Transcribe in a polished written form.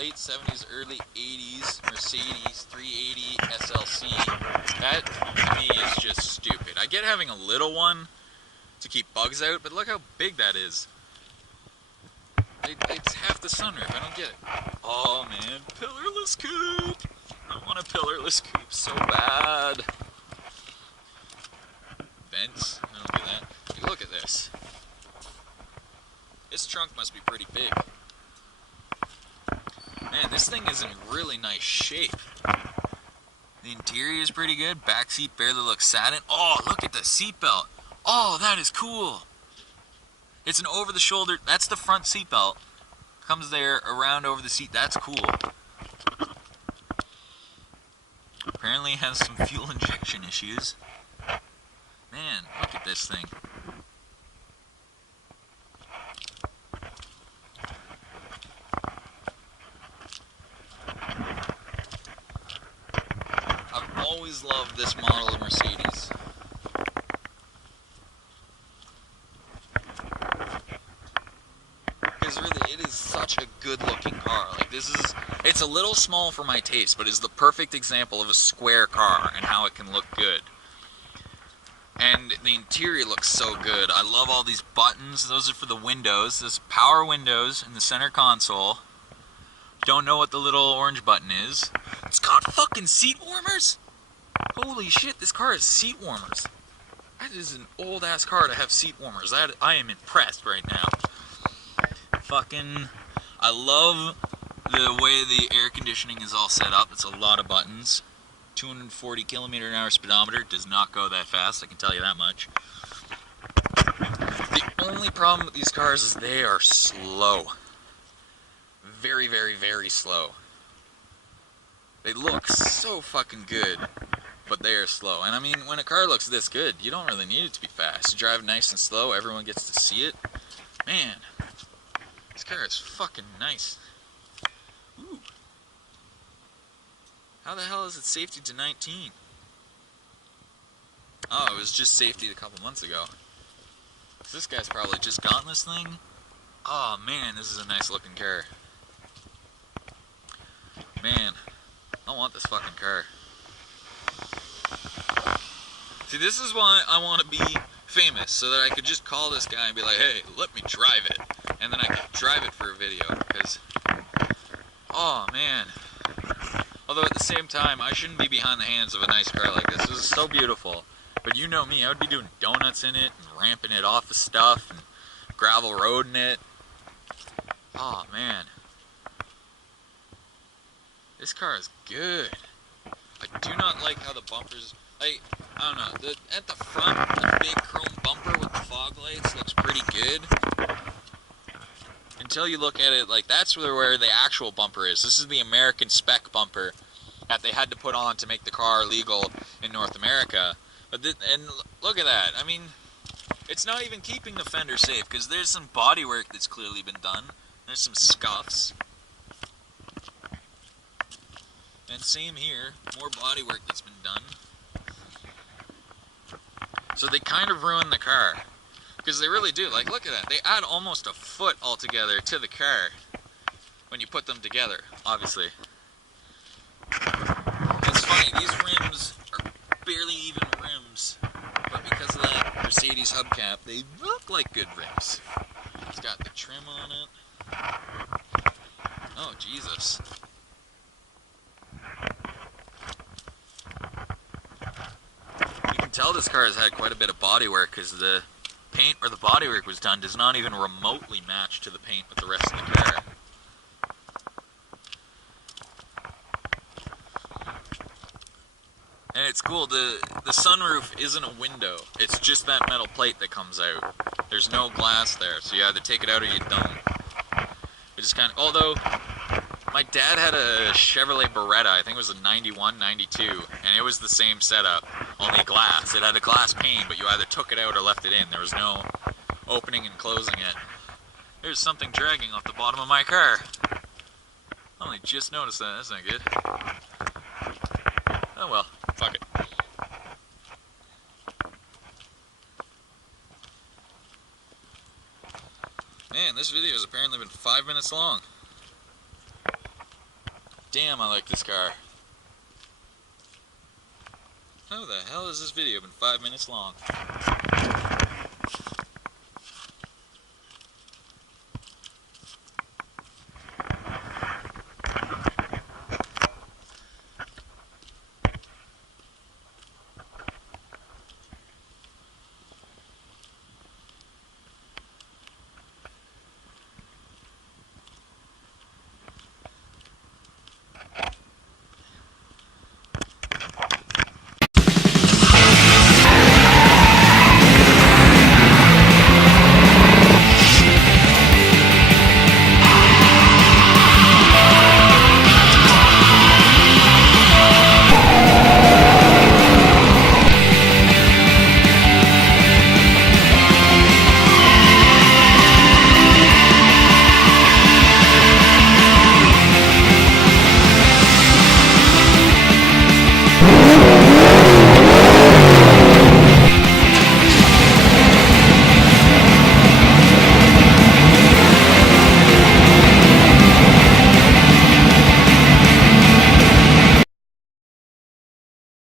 late 70s, early 80s Mercedes 380 SLC. That, to me, is just stupid. I get having a little one to keep bugs out, but look how big that is. It's half the sunroof. I don't get it. Oh man, pillarless coupe. I want a pillarless coupe so bad. Benz. I don't do that. Hey, look at this. This trunk must be pretty big. Man, this thing is in really nice shape. The interior is pretty good. Back seat barely looks satin. Oh, look at the seatbelt. Oh, that is cool. It's an over-the-shoulder. That's the front seatbelt. Comes there around over the seat. That's cool. Apparently it has some fuel injection issues. Man, look at this thing. I've always loved this model of Mercedes. Because really, it is such a good-looking car. Like, it's a little small for my taste, but it's the perfect example of a square car and how it can look good. And the interior looks so good. I love all these buttons. Those are for the windows. There's power windows in the center console. Don't know what the little orange button is. It's got fucking seat warmers? Holy shit, this car has seat warmers. That is an old ass car to have seat warmers. I am impressed right now. Fucking, I love the way the air conditioning is all set up. It's a lot of buttons. 240 km/h speedometer. Does not go that fast, I can tell you that much. The only problem with these cars is they are slow. Very, very, very slow. They look so fucking good, but they are slow. And I mean, when a car looks this good, you don't really need it to be fast. You drive nice and slow, everyone gets to see it. Man, this car is fucking nice. Ooh. How the hell is it safety to 19? Oh, it was just safety a couple months ago. This guy's probably just gotten this thing. Oh man, this is a nice looking car. Man, I want this fucking car. See, this is why I want to be famous, so that I could just call this guy and be like, hey, let me drive it. And then I could drive it for a video, because, oh man. Although at the same time, I shouldn't be behind the hands of a nice car like this. This is so beautiful. But you know me, I would be doing donuts in it, and ramping it off of stuff, and gravel roading it. Oh man. This car is good. I do not like how the bumpers, like, I don't know, at the front, the big chrome bumper with the fog lights looks pretty good. Until you look at it, like, that's where the actual bumper is. This is the American spec bumper that they had to put on to make the car legal in North America. But and look at that. I mean, it's not even keeping the fender safe, because there's some body work that's clearly been done. There's some scuffs. And same here, more body work that's been done. So they kind of ruined the car. Because they really do. Like, look at that. They add almost a foot altogether to the car when you put them together, obviously. It's funny, these rims are barely even rims. But because of that Mercedes hubcap, they look like good rims. It's got the trim on it. Oh, Jesus. You can tell this car has had quite a bit of body work, because the paint where the bodywork was done does not even remotely match to the paint with the rest of the car. And it's cool, the sunroof isn't a window, it's just that metal plate that comes out. There's no glass there, so you either take it out or you don't. Which is kind of, although, my dad had a Chevrolet Beretta, I think it was a 91, 92, and it was the same setup, only glass. It had a glass pane, but you either took it out or left it in. There was no opening and closing it. There's something dragging off the bottom of my car. I only just noticed that. That's not good. Oh well, fuck it. Man, this video has apparently been 5 minutes long. Damn, I like this car. How the hell has this video been 5 minutes long?